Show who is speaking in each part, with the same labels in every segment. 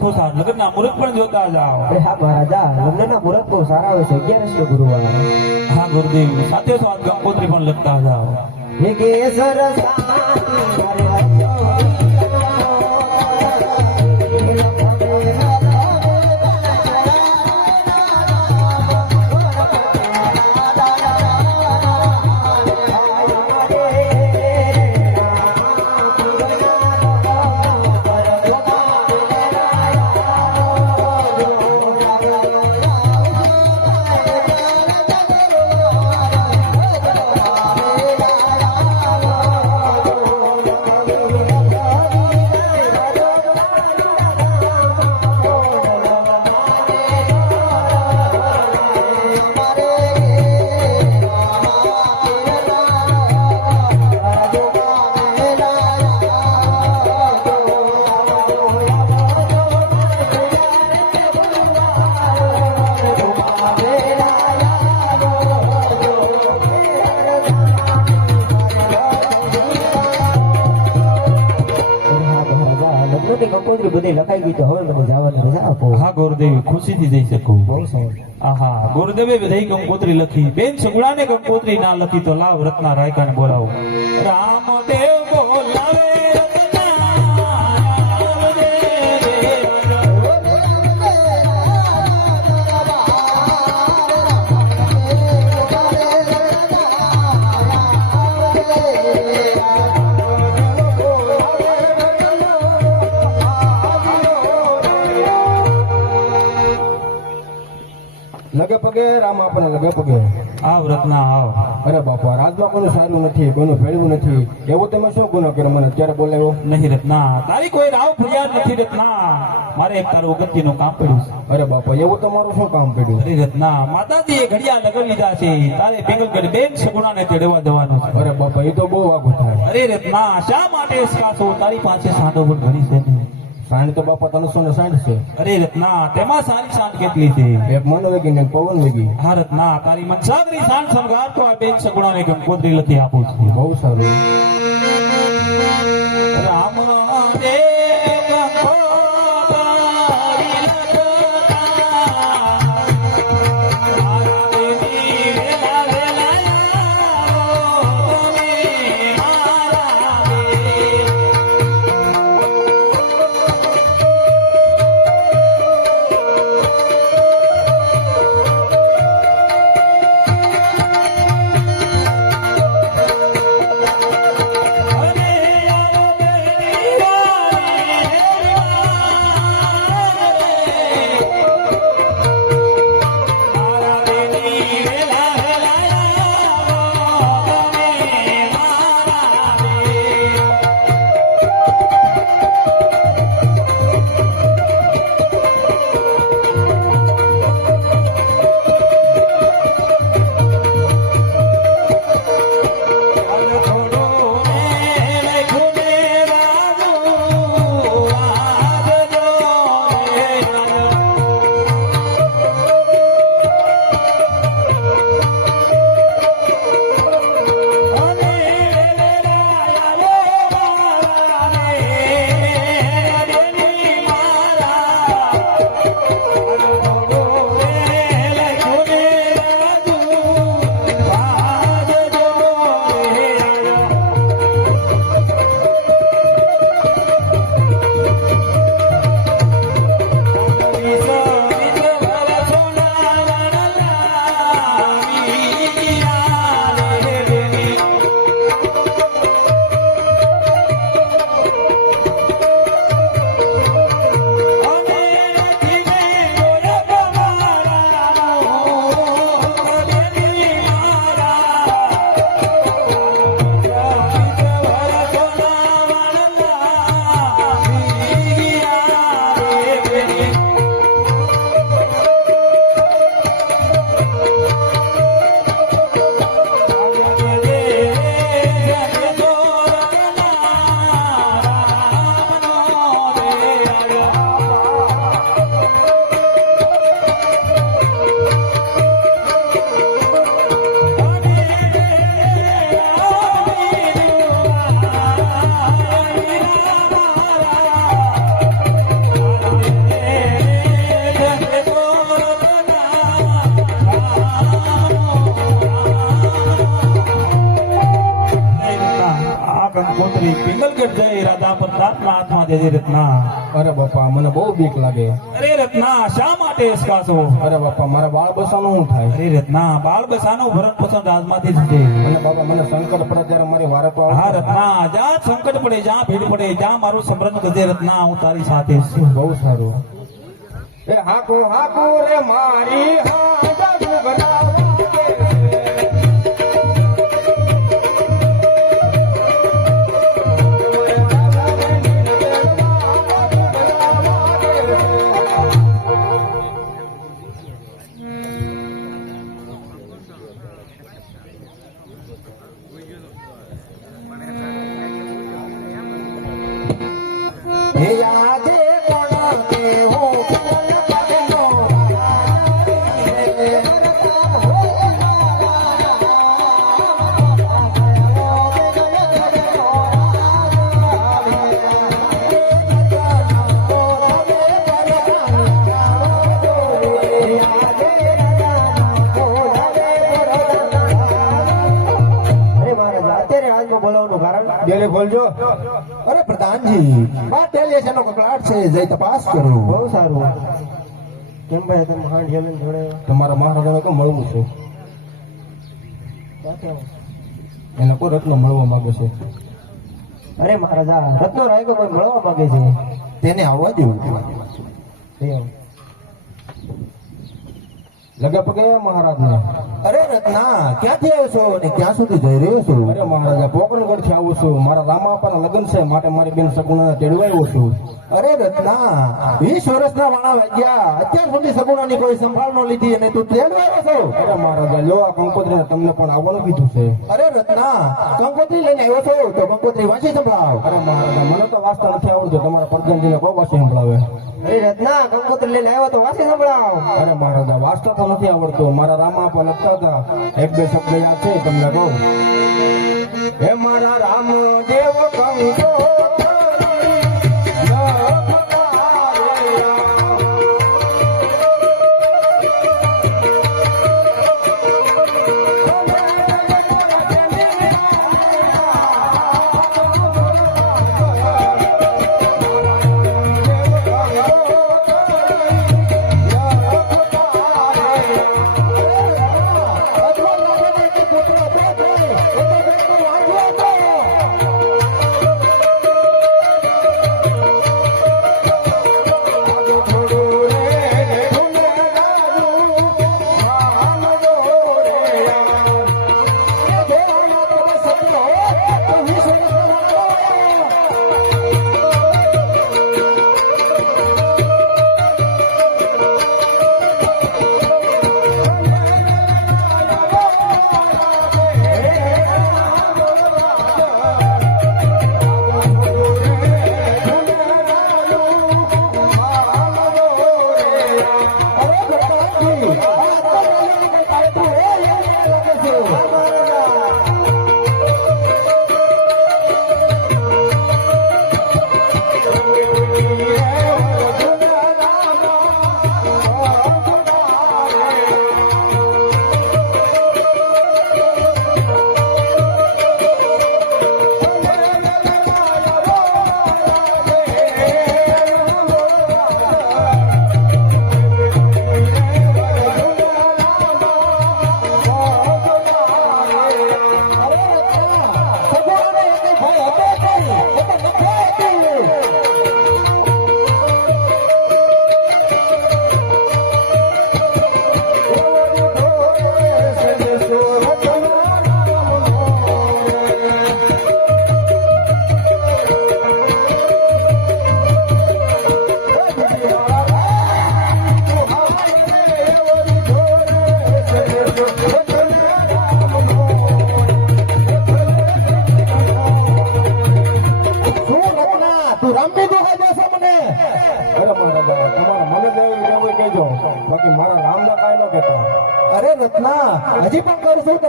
Speaker 1: સાથોસાથ લગ્નના મુહૂર્ત પણ જોતા જાઓ
Speaker 2: અરે હા મહારાજા લગ્નના મુહૂર્ત બહુ સારા હોય છે અગિયારસ નો ગુરુવાર
Speaker 1: હા ગુરુદેવ સાથે સાથ ગંગોત્રી પણ લખતા જાઓ
Speaker 2: હે કેસર શાંતિ લખાઈ ગઈ તો હવે મને જવાની રજા આપો.
Speaker 1: હા ગુરુદેવ ખુશીથી જઈ શકું.
Speaker 2: બહુ સારું
Speaker 1: આહા ગુરુદેવે બધાઈ કંકોત્રી લખી. બેન સગુડાને કંકોત્રી ના લખી તો લાવ રત્ના રાયકાને બોલાવો. રામદેવ
Speaker 3: પગે રામ આપણા લગે પગે.
Speaker 1: આવ રત્ના આવ.
Speaker 3: અરે બાપા રાજમાં કોનું સારું નથી કોનું ભેળવું નથી. એવું તમે શું ગુનો કર્યો? મને અત્યારે બોલાવ્યો.
Speaker 1: નહીં રત્ના. તારી કોઈ રાવ ફરિયાદ નથી રત્ના. મારે એક તારું અગત્યનું કામ પડ્યું છે.
Speaker 3: અરે બાપા એવું તમારું શું કામ પડ્યું?
Speaker 1: અરે રત્ના માતાજીએ ઘડિયા લગન લીધા છે. તારે કરી બેન સગુણાને તેડવા જવાનું છે.
Speaker 3: અરે બાપા એ તો બહુ વાગું થાય.
Speaker 1: અરે રત્ના શા માટે કાસો તારી પાસે સાંધો પણ ઘણી છે.
Speaker 3: સાંજ તો બાપા ત્રણસો ને સાઠ છે.
Speaker 1: અરે રત્ના તેમાં સારી સાંજ કેટલી છે?
Speaker 3: એક મન વેગી ને પવન વેગી.
Speaker 1: હા રત્ના તારી મનસાગરી સાંજ સંગાર તો આ બેન સગુણાને કંકોત્રી લખી આપું છું.
Speaker 3: બહુ સારું.
Speaker 1: રામ દેવ દેજે રત્ના?
Speaker 3: અરે બાપા મને બહુ બીક લાગે.
Speaker 1: અરે રત્ના શા માટે એસકાશો?
Speaker 3: અરે બાપા મારા બાળ બસાનું શું થાય?
Speaker 1: અરે રત્ના બાળ બસાનું ભરણ
Speaker 3: અને બાપા મને સંકટ પડે ત્યારે મારી વારે તો
Speaker 1: હા રત્ના જ્યાં સંકટ પડે જ્યાં ભીડ પડે જ્યાં મારું સમરણ ગજે રત્ના હું તારી સાથે છું.
Speaker 3: બહુ સારું. એ હાકુ હાકુ રે મારી
Speaker 2: હે બોલાવવાનું કારણ?
Speaker 3: ડેલી ખોલજો.
Speaker 2: અરે પ્રધાનજી આ ટેલિએશનનો કકળાટ છે જઈ તપાસ કરો બહુ સારું કેમ ભાઈ તમે હાંડ હેલન જોડે
Speaker 3: તમારા મહારાજાને કેમ મળવું છે એને કોઈ રત્ન મળવા માંગે છે
Speaker 2: અરે મહારાજા રત્નો રાયકો કોઈ મળવા માંગે છે તેને આવવા દેવું એમ.
Speaker 3: લગે મહારાજને.
Speaker 2: અરે રત્ના ક્યાંથી આવ્યો છો? અને ક્યાં સુધી જઈ રહ્યો છો?
Speaker 3: અરે મહારાજા પોકરણગઢથી આવું છું. મારા રામાપાના લગ્ન છે. માટે મારી બેન સગુણાને તેડવા છું.
Speaker 2: અરે રત્ના વીસ વર્ષના વાળા વાગ્યા અત્યાર સુધી સગુણાની કોઈ સંભાળ ન લીધી અને તું તેડવા આવ્યો છો?
Speaker 3: અરે મહારાજા લો આ કંકોત્રીને તમને પણ આવવાનું કીધું છે.
Speaker 2: અરે રત્ના કંકોત્રી લઈને આવ્યો છો? તો કંકોત્રી વાંચી સંભળાવ.
Speaker 3: અરે મહારાજા મને તો વાંચતા નથી આવડતું. તમારા પરગનજીને કોઈ વાંચી સંભળાવે.
Speaker 2: અરે રત્ના કંકોત્રી લઈને આવ્યો તો વાંચી સંભળાવ.
Speaker 3: અરે મહારાજા વાંચતા તો નથી આવડતું. મારા રામા આપા લખતા હતા. એક બે શબ્દ યાદ છે તમને કહું? હે મારા રામ દેવ કંકો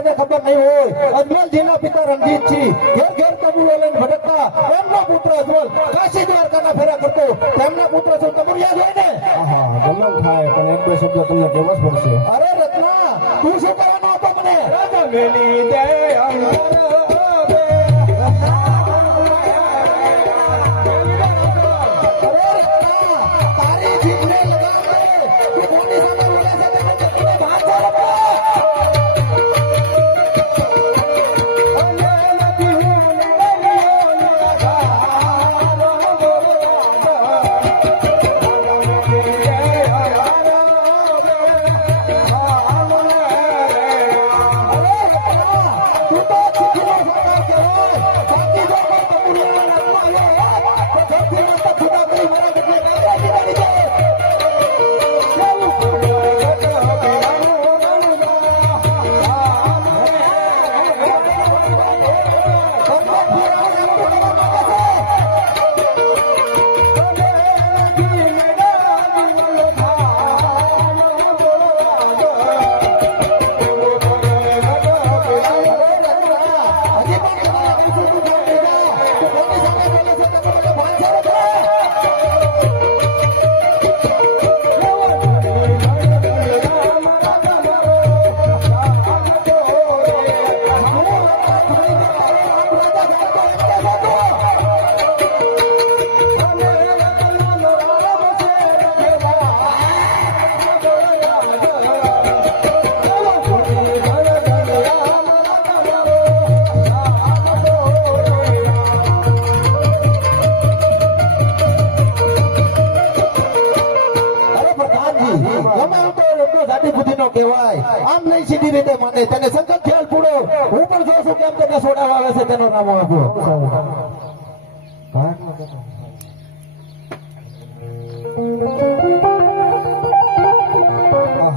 Speaker 2: તને ખબર નહીં હોય. અજમલજીના પિતા રણજીતજી ઘેર ઘેર કબૂલો લઈને ભટકતા એમનો પુત્ર અજમલ કાશી દ્વારકાના ફેરા કરતો. તેમના પુત્ર શું તમને યાદ હોય ને?
Speaker 3: આહા ગમે એમ થાય પણ એક બે શબ્દ તમને કહેવા પડશે.
Speaker 2: અરે રત્ના તું શું કરવાનો હતો મને?
Speaker 3: રાજા મેલી દે અંતર
Speaker 2: જોઉં સોડા વાવે છે, તેનું નામ આપો. હા?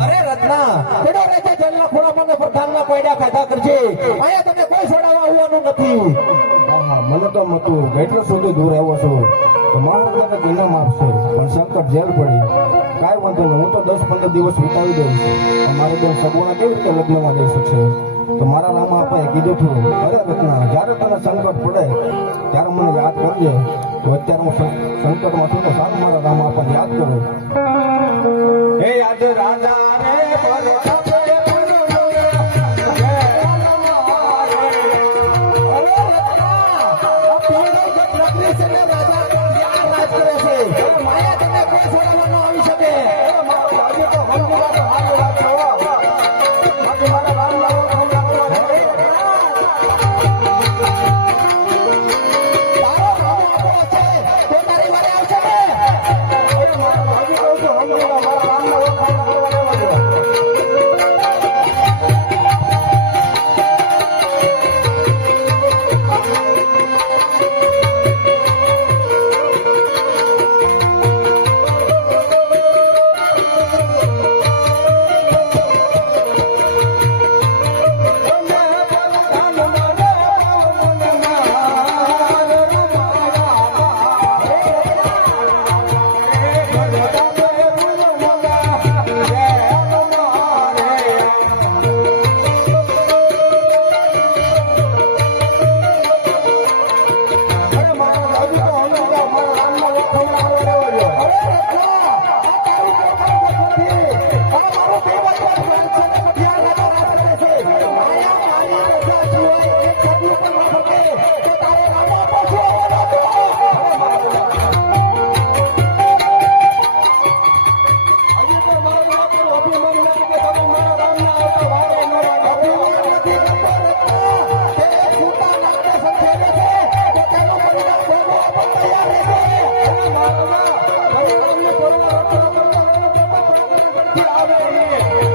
Speaker 2: અરે રત્ના પેડો રહેજે જેલના કોયડા ખાધા કરજે. અહીંયા તને કોઈ સોડાવા આવવાનું નથી.
Speaker 3: મને તો મતું ગેટર સુધી દૂર આવ્યો છું. તો મારા તને ઇનામ આપશે. જેલ પડી. કાંઈ વાંધો નહીં, હું તો દસ પંદર દિવસ વિતાવી દઈશ. છું મારે બેન સગવડા કેવી રીતે લગ્નમાં જઈ શકશે? તો મારા રામા આપણે કીધું હતું અરે રત્ના, જ્યારે તને સંકટ પડે, ત્યારે મને યાદ કરજે. અત્યારે હું સંકટમાં છું તો સારું મારા રામા
Speaker 1: Yeah.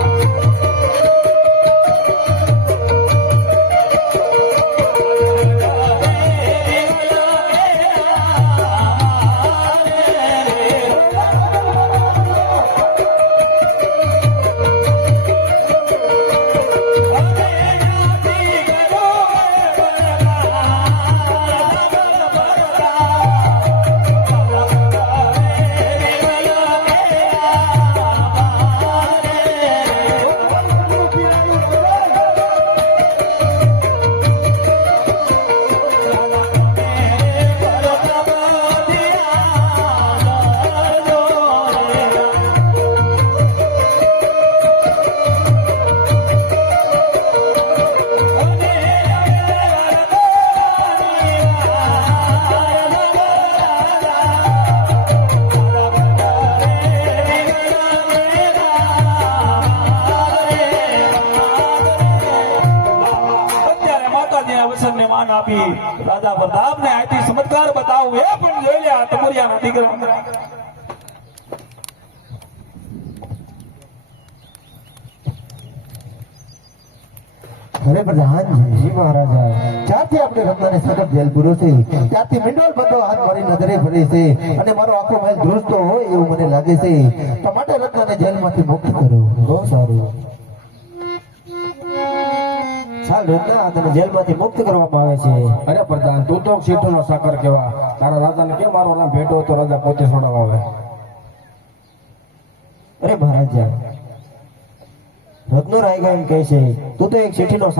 Speaker 2: અરે પ્રધાનજી મહારાજા જ્યારથી આપણે રત્નાને સખત જેલ પૂરો છે ત્યારથી મિંડોળ બધો હાથ મારી નજરે ફરે છે અને મારો આખો મહેલ ધ્રુજતો હોય એવું મને લાગે છે. તો માટે રત્નાને જેલમાંથી મુક્ત કરો. બહુ સારું. ચાલ રત્ના તને જેલમાંથી મુક્ત કરવામાં આવે છે.
Speaker 3: અરે પ્રધાન તું તો શેઠનો સાકર કેવા? તારા રાજાને કેમ મારો નામ ભેટો તો રાજા પોતે છોડાવવા આવે
Speaker 2: અરે મહારાજા રત્નો રાયગા એમ કહે છે તું તો એક શેઠીનો